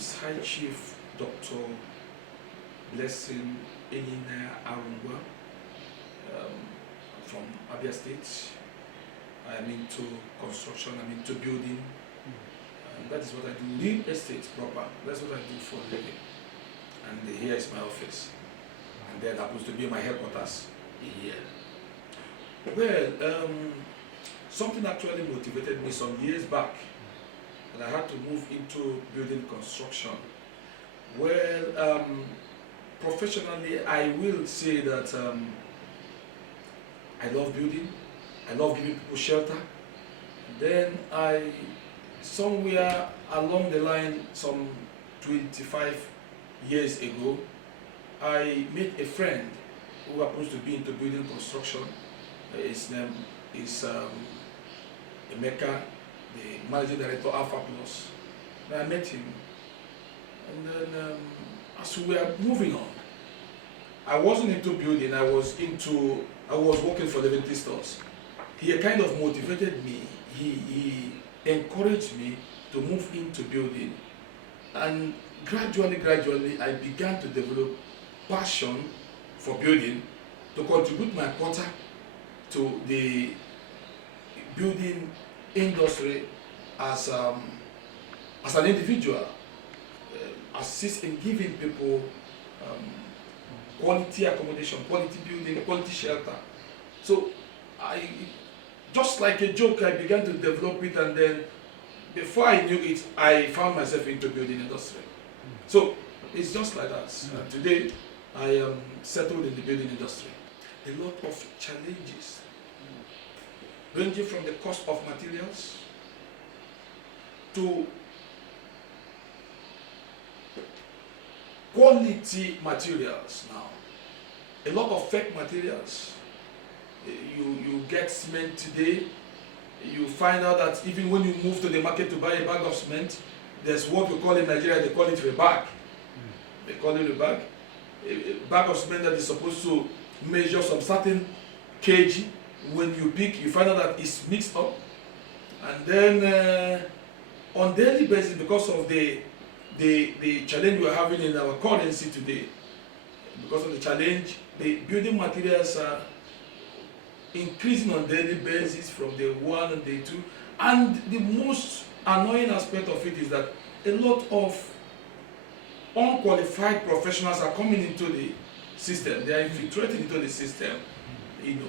is High Chief Dr. Blessing Enyinna from Abia State. I'm into construction, I'm into building, and that is what I do. Real estate proper, that's what I do for a living. And here is my office, and there happens to be my headquarters here. Well, something actually motivated me some years back, and I had to move into building construction. Well, professionally, I will say that I love building. I love giving people shelter. Then somewhere along the line, some 25 years ago, I met a friend who happens to be into building construction. His name is Emeka, the managing director of Alpha Plus. And I met him, and then as we were moving on, I wasn't into building. I was working for the stores. He kind of motivated me. He encouraged me to move into building, and gradually, I began to develop passion for building, to contribute my quota to the building industry as an individual, assist in giving people quality accommodation, quality building, quality shelter. So just like a joke, I began to develop it, and then before I knew it, I found myself into building industry. So it's just like that. Today, I am settled in the building industry. A lot of challenges, ranging from the cost of materials to quality materials now. A lot of fake materials. You get cement today, you find out that even when you move to the market to buy a bag of cement, there's what we call in Nigeria, they call it a bag. They call it a bag. A bag of cement that is supposed to measure some certain kg. When you pick, you find out that it's mixed up. And then on daily basis, because of the challenge we're having in our currency today, because of the challenge, the building materials are increasing on daily basis from day one and day two. And the most annoying aspect of it is that a lot of unqualified professionals are coming into the system. They are infiltrating into the system,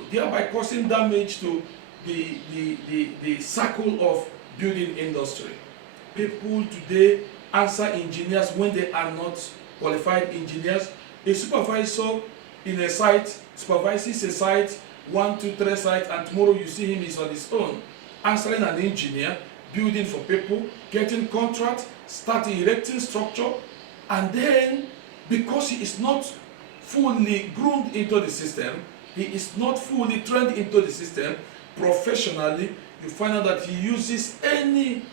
thereby causing damage to the circle of building industry. People today answer engineers when they are not qualified engineers. A supervisor in a site supervises a site, 1, 2, 3 sites, and tomorrow you see him is on his own, answering an engineer, building for people, getting contract, starting erecting structure, and then because he is not fully groomed into the system, he is not fully trained into the system professionally, you find out that he uses any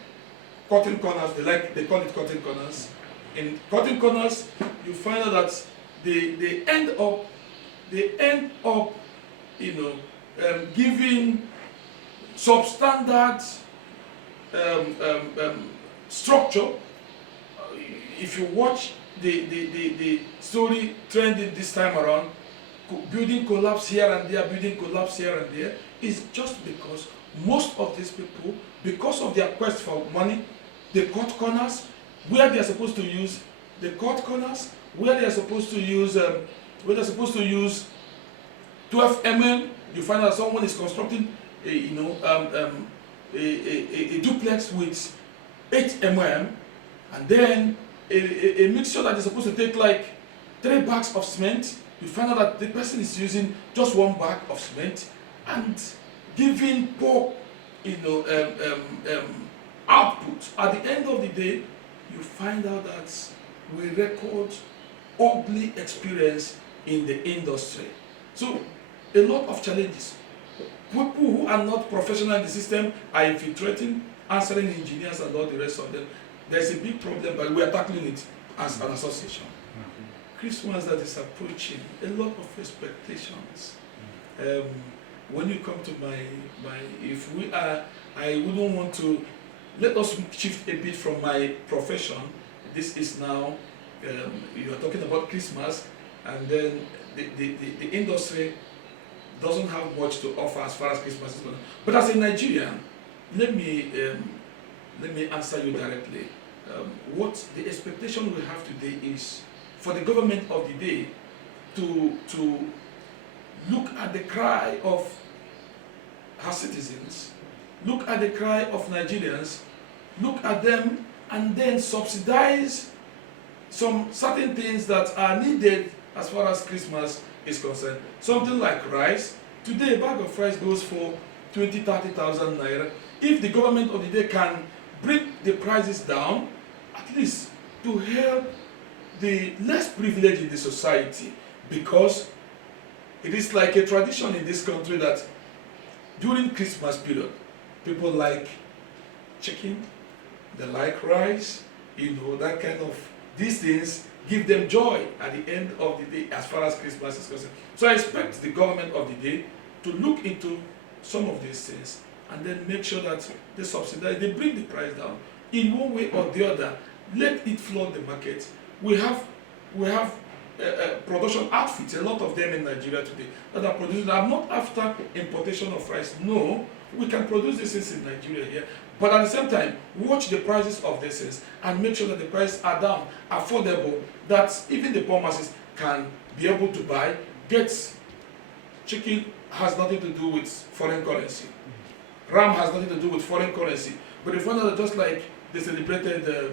cutting corners, they call it cutting corners. In cutting corners, you find out that they end up giving substandard structure. If you watch the story trending this time around, building collapse here and there, building collapse here and there, is just because most of these people, because of their quest for money, they cut corners where they are supposed to use, they cut corners where they are supposed to use 12 mm. You find out someone is constructing a duplex with 8 mm, and then a mixture that is supposed to take like 3 bags of cement. You find out that the person is using just 1 bag of cement and giving poor output. At the end of the day, you find out that we record ugly experience in the industry. So a lot of challenges. People who are not professional in the system are infiltrating, answering engineers and all the rest of them. There's a big problem, but we are tackling it as an association. Christmas that is approaching, a lot of expectations. When you come to I wouldn't want to, let us shift a bit from my profession. this is now, you are talking about Christmas, and then the industry doesn't have much to offer as far as Christmas is concerned. But as a Nigerian, let me answer you directly. What the expectation we have today is for the government of the day to look at the cry of her citizens, look at the cry of Nigerians, look at them, and then subsidize some certain things that are needed as far as Christmas is concerned. Something like rice. Today, a bag of rice goes for 20,000-30,000 naira. If the government of the day can bring the prices down, at least to help the less privileged in the society, because it is like a tradition in this country that during Christmas period, people like chicken, they like rice, that kind of, these things give them joy at the end of the day as far as Christmas is concerned. So I expect the government of the day to look into some of these things and then make sure that they subsidize, they bring the price down in one way or the other. Let it flood the market. We have production outfits, a lot of them in Nigeria today, that are producing. I'm not after importation of rice. No, we can produce these things in Nigeria here. But at the same time, watch the prices of these things and make sure that the prices are down, affordable, that even the poor masses can be able to buy. Chicken has nothing to do with foreign currency. Ram has nothing to do with foreign currency. But the fact that just like they celebrated, the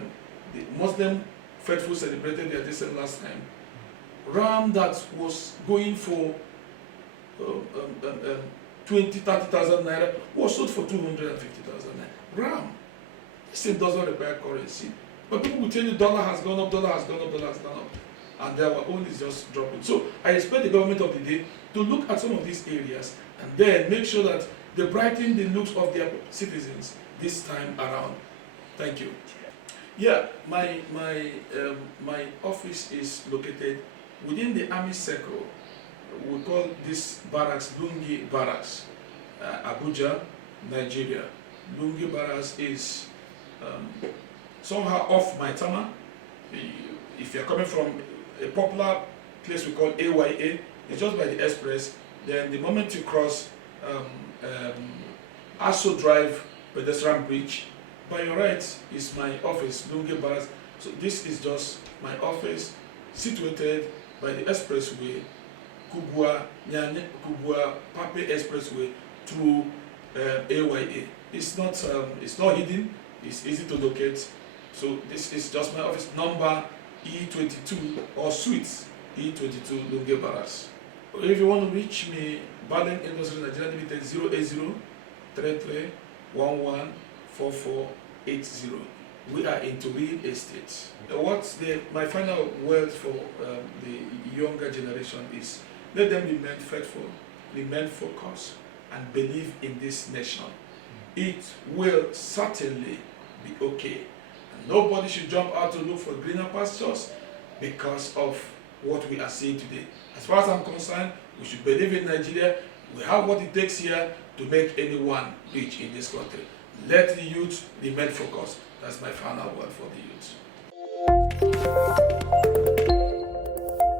Muslim faithful celebrated their December last time, ram that was going for 20,000-30,000 naira was sold for 250,000 naira. Ram, this thing doesn't require currency. But people will tell you dollar has gone up, dollar has gone up, dollar has gone up. And their own is just dropping. So I expect the government of the day to look at some of these areas and then make sure that they brighten the looks of their citizens this time around. Thank you. Yeah, my office is located within the army circle. We call this barracks Lungi Barracks, Abuja, Nigeria. Lungi Barracks is somehow off Maitama. If you're coming from a popular place we call AYA, it's just by the express. Then the moment you cross Aso Drive pedestrian bridge, by your right is my office, Lungi Barracks. So this is just my office, situated by the expressway, Kubwa Pape Expressway through AYA. It's not hidden. It's easy to locate. So this is just my office number E22 or suite E22 Lungi Barracks. If you want to reach me, Balan Industries Nig 080 33 11 4480. We are into real estate. My final word for the younger generation is, let them remain faithful, remain focused, and believe in this nation. It will certainly be okay. And nobody should jump out to look for greener pastures because of what we are seeing today. As far as I'm concerned, we should believe in Nigeria. We have what it takes here to make anyone rich in this country. Let the youth remain focused. That's my final word for the youth.